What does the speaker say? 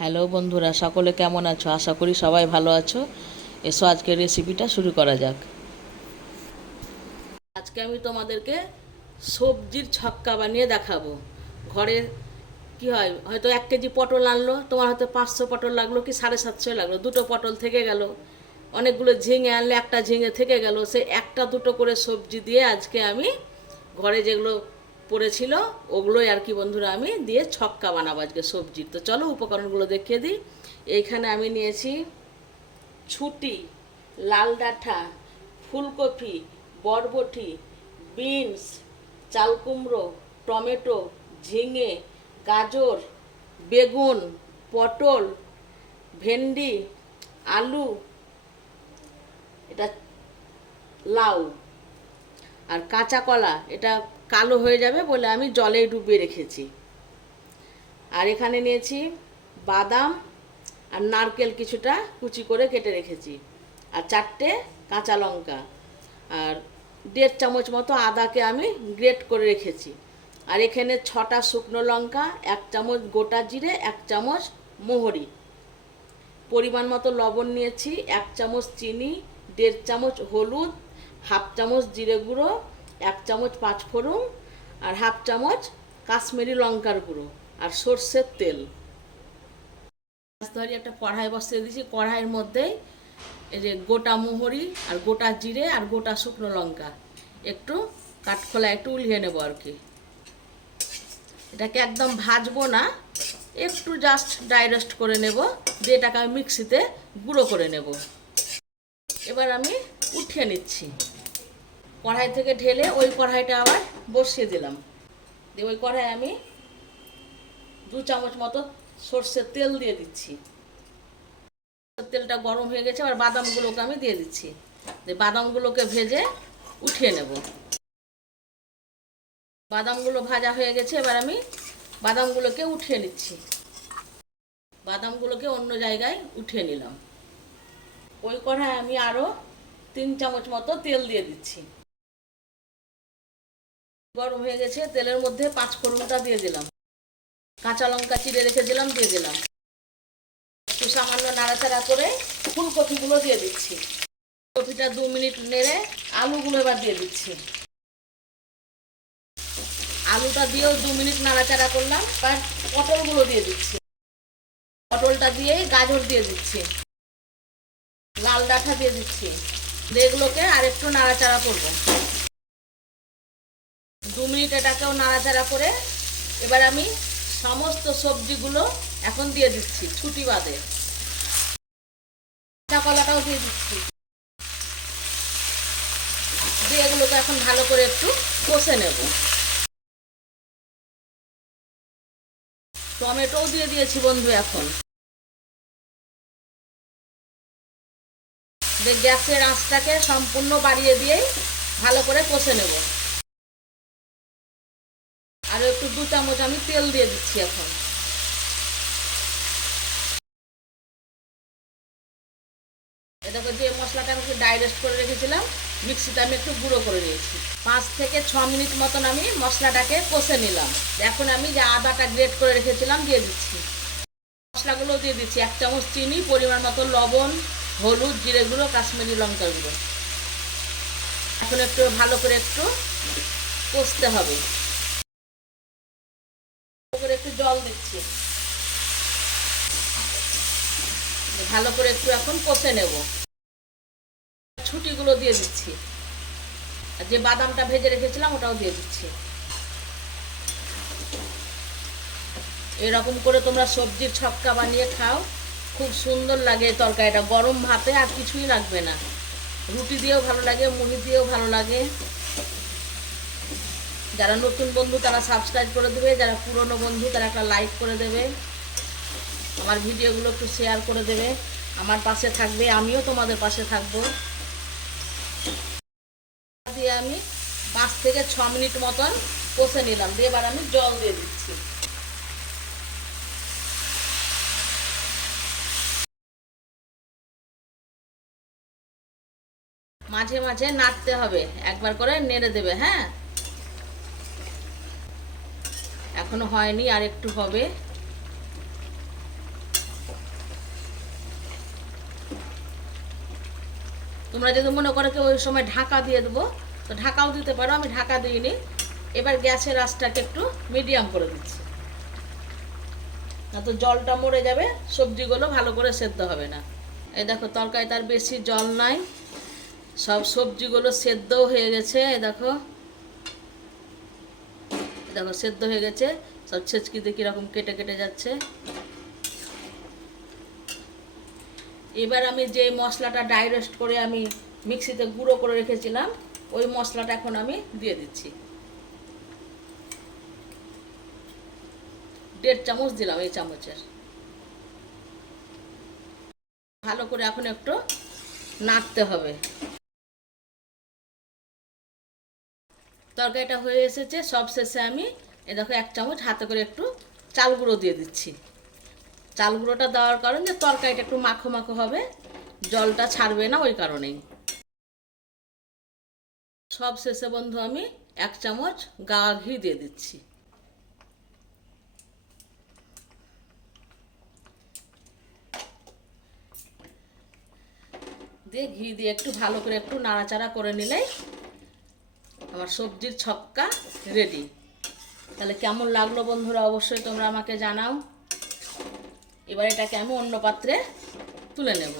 Hello বন্ধুরা, সকলে কেমন আছো? আশা করি সবাই ভালো আছো। এসো আজকের রেসিপিটা শুরু করা যাক। আজকে আমি তোমাদেরকে সবজির ছক্কা বানিয়ে দেখাবো। ঘরের কি হয়? হয়তো এক কেজি পটল আনলো, তোমার হয়তো পাঁচশো পটল লাগল কি সাড়ে সাতশো লাগল, দুটো পটল থেকে গেল। অনেকগুলো ঝিঙে আনলে একটা ঝিঙে থেকে গেল। সে একটা দুটো করে সবজি দিয়ে আজকে আমি ঘরে যেগুলো পড়েছিল, ওগুলোই আর কি বন্ধুরা আমি দিয়ে ছক্কা বানাবো আজকে সবজির। তো চলো উপকরণগুলো দেখিয়ে দিই। এইখানে আমি নিয়েছি ছুটি, লাল ডাঁটা ফুলকপি, বরবটি, বিনস, চাল কুমড়ো, টমেটো, ঝিঙে, গাজর, বেগুন, পটল, ভেন্ডি, আলু, এটা লাউ আর কাঁচা কলা, এটা কালো হয়ে যাবে বলে আমি জলে ডুবিয়ে রেখেছি। আর এখানে নিয়েছি বাদাম আর নারকেল কিছুটা কুচি করে কেটে রেখেছি। আর চারটে কাঁচা লঙ্কা আর দেড় চামচ মতো আদাকে আমি গ্রেট করে রেখেছি। আর এখানে ছটা শুকনো লঙ্কা, এক চামচ গোটা জিরে, এক চামচ মোহরি। পরিমাণ মতো লবণ নিয়েছি, এক চামচ চিনি, দেড় চামচ হলুদ, হাফ চামচ জিরে গুঁড়ো এক চামচ পাঁচফোড়ন আর হাফ চামচ কাশ্মীরি লঙ্কার গুঁড়ো আর সর্ষের তেল। ধরি একটা কড়াই বসিয়ে দিয়েছি। কড়াইয়ের মধ্যেই এই যে গোটা মোহরি আর গোটা জিরে আর গোটা শুকনো লঙ্কা। একটু কাঠখোলা একটু উলিয়ে নেব আর কি। এটাকে একদম ভাজবো না, একটু জাস্ট ডাইরেস্ট করে নেব, দিয়ে এটাকে আমি মিক্সিতে গুঁড়ো করে নেব। এবার আমি উঠিয়ে নিচ্ছি। কড়াই থেকে ঢেলে ওই কড়াইটা আবার বসিয়ে দিলাম। দিয়ে ওই কড়াই আমি দু চামচ মতো সর্ষের তেল দিয়ে দিচ্ছি। তেলটা গরম হয়ে গেছে আবার বাদামগুলোকে আমি দিয়ে দিচ্ছি। দিয়ে বাদামগুলোকে ভেজে উঠিয়ে নেব। বাদামগুলো ভাজা হয়ে গেছে, এবার আমি বাদামগুলোকে উঠিয়ে নিচ্ছি। বাদামগুলোকে অন্য জায়গায় উঠিয়ে নিলাম। ওই কড়ায় আমি আরও তিন চামচ মতো তেল দিয়ে দিচ্ছি। গরম হয়ে গেছে, তেলের মধ্যে পাঁচ ফোড়নটা দিয়ে দিলাম। কাঁচা লঙ্কা চিড়ে রেখে দিলাম, দিয়ে দিলাম। একটু সামান্য নাড়াচাড়া করে ফুলকপিগুলো দিয়ে দিচ্ছি। কপিটা দু মিনিট নেড়ে আলুগুলো এবার দিয়ে দিচ্ছি। আলুটা দিয়েও দু মিনিট নাড়াচাড়া করলাম, এবার পটলগুলো দিয়ে দিচ্ছি। পটলটা দিয়েই গাজর দিয়ে দিচ্ছি। লাল ডাঁটা দিয়ে দিচ্ছি। এগুলোকে আর একটু নাড়াচাড়া করব। দু মিনিট এটাকেও নাড়াচাড়া করে এবার আমি সমস্ত সবজিগুলো এখন দিয়ে দিচ্ছি ছুটি বাদে। কাঁচা কলাটাও দিয়ে দিচ্ছি। দিয়ে এগুলোকে এখন ভালো করে একটু কষে নেব। টমেটোও দিয়ে দিয়েছি বন্ধু এখন। গ্যাসের আঁচটাকে সম্পূর্ণ বাড়িয়ে দিয়েই ভালো করে কষে নেব। আরও একটু দু চামচ আমি তেল দিয়ে দিচ্ছি এখন। এটাকে যে মশলাটা আমি ডাইরেস্ট করে রেখেছিলাম, মিক্সিতে আমি একটু গুঁড়ো করে নিয়েছি। পাঁচ থেকে ছ মিনিট মতন আমি মশলাটাকে কষে নিলাম। এখন আমি যে আদাটা গ্রেট করে রেখেছিলাম দিয়ে দিচ্ছি। মশলাগুলো দিয়ে দিচ্ছি, এক চামচ চিনি, পরিমাণ মতো লবণ, হলুদ, জিরে গুঁড়ো, কাশ্মীরি লঙ্কার গুঁড়ো। এখন একটু ভালো করে একটু কষতে হবে। একটু জল দিচ্ছি। ভালো করে একটু এখন কষে নেব। ছুটিগুলো দিয়ে দিচ্ছি। আর যে বাদামটা ভেজে রেখেছিলাম ওটাও দিয়ে দিচ্ছি। এরকম করে তোমরা সবজির ছক্কা বানিয়ে খাও। খুব সুন্দর লাগে তরকারিটা। গরম ভাতে আর কিছুই লাগবে না। রুটি দিয়েও ভালো লাগে, মুড়ি দিয়েও ভালো লাগে। যারা নতুন বন্ধু, তারা সাবস্ক্রাইব করে দেবে। যারা পুরনো বন্ধু, তারা একটা লাইক করে দেবে। আমার ভিডিওগুলো একটু শেয়ার করে দেবে। আমার পাশে থাকবে, আমিও তোমাদের পাশে থাকব। দিয়ে আমি পাঁচ থেকে ছ মিনিট মতন কষে নিলাম। দিয়ে এবার আমি জল দিয়ে দিচ্ছি। মাঝে মাঝে নাড়তে হবে। একবার করে নেড়ে দেবে হ্যাঁ? এখনও হয়নি, আর একটু হবে। তোমরা যদি মনে করো ওই সময় ঢাকা দিয়ে দেবো, তো ঢাকাও দিতে পারো, আমি ঢাকা দিইনি। এবার গ্যাসের আঁচটাকে একটু মিডিয়াম করে দিচ্ছি। না তো জলটা মরে যাবে, সবজিগুলো ভালো করে সেদ্ধ হবে না। এই দেখো, তরকারিতে তার বেশি জল নাই। সব সবজিগুলো সেদ্ধও হয়ে গেছে, এই দেখো। দেখো, সেদ্ধ হয়ে গেছে। সব ছেচকিতে কীরকম কেটে কেটে যাচ্ছে। এবার আমি যে মশলাটা ডাইরেস্ট করে আমি মিক্সিতে গুঁড়ো করে রেখেছিলাম, ওই মশলাটা এখন আমি দিয়ে দিচ্ছি। দেড় চামচ দিলাম এই চামচের। ভালো করে এখন একটু নাড়তে হবে। তরকারিটা হয়ে এসেছে, সব শেষে আমি এ দেখো এক চামচ হাতে করে একটু চাল গুঁড়ো দিয়ে দিচ্ছি। চাল গুঁড়োটা দেওয়ার কারণে তরকারিটা একটু মাখো মাখো হবে, জলটা ছাড়বে না ওই কারণেই। সব শেষে বন্ধু আমি এক চামচ গা ঘি দিয়ে দিচ্ছি। দিয়ে ঘি দিয়ে একটু ভালো করে একটু নাড়াচাড়া করে নিলেই আমার সবজির ছক্কা রেডি তাহলে কেমন লাগল বন্ধুরা? অবশ্যই তোমরা আমাকে জানাও। এবার এটাকে আমি অন্য পাত্রে তুলে নেব।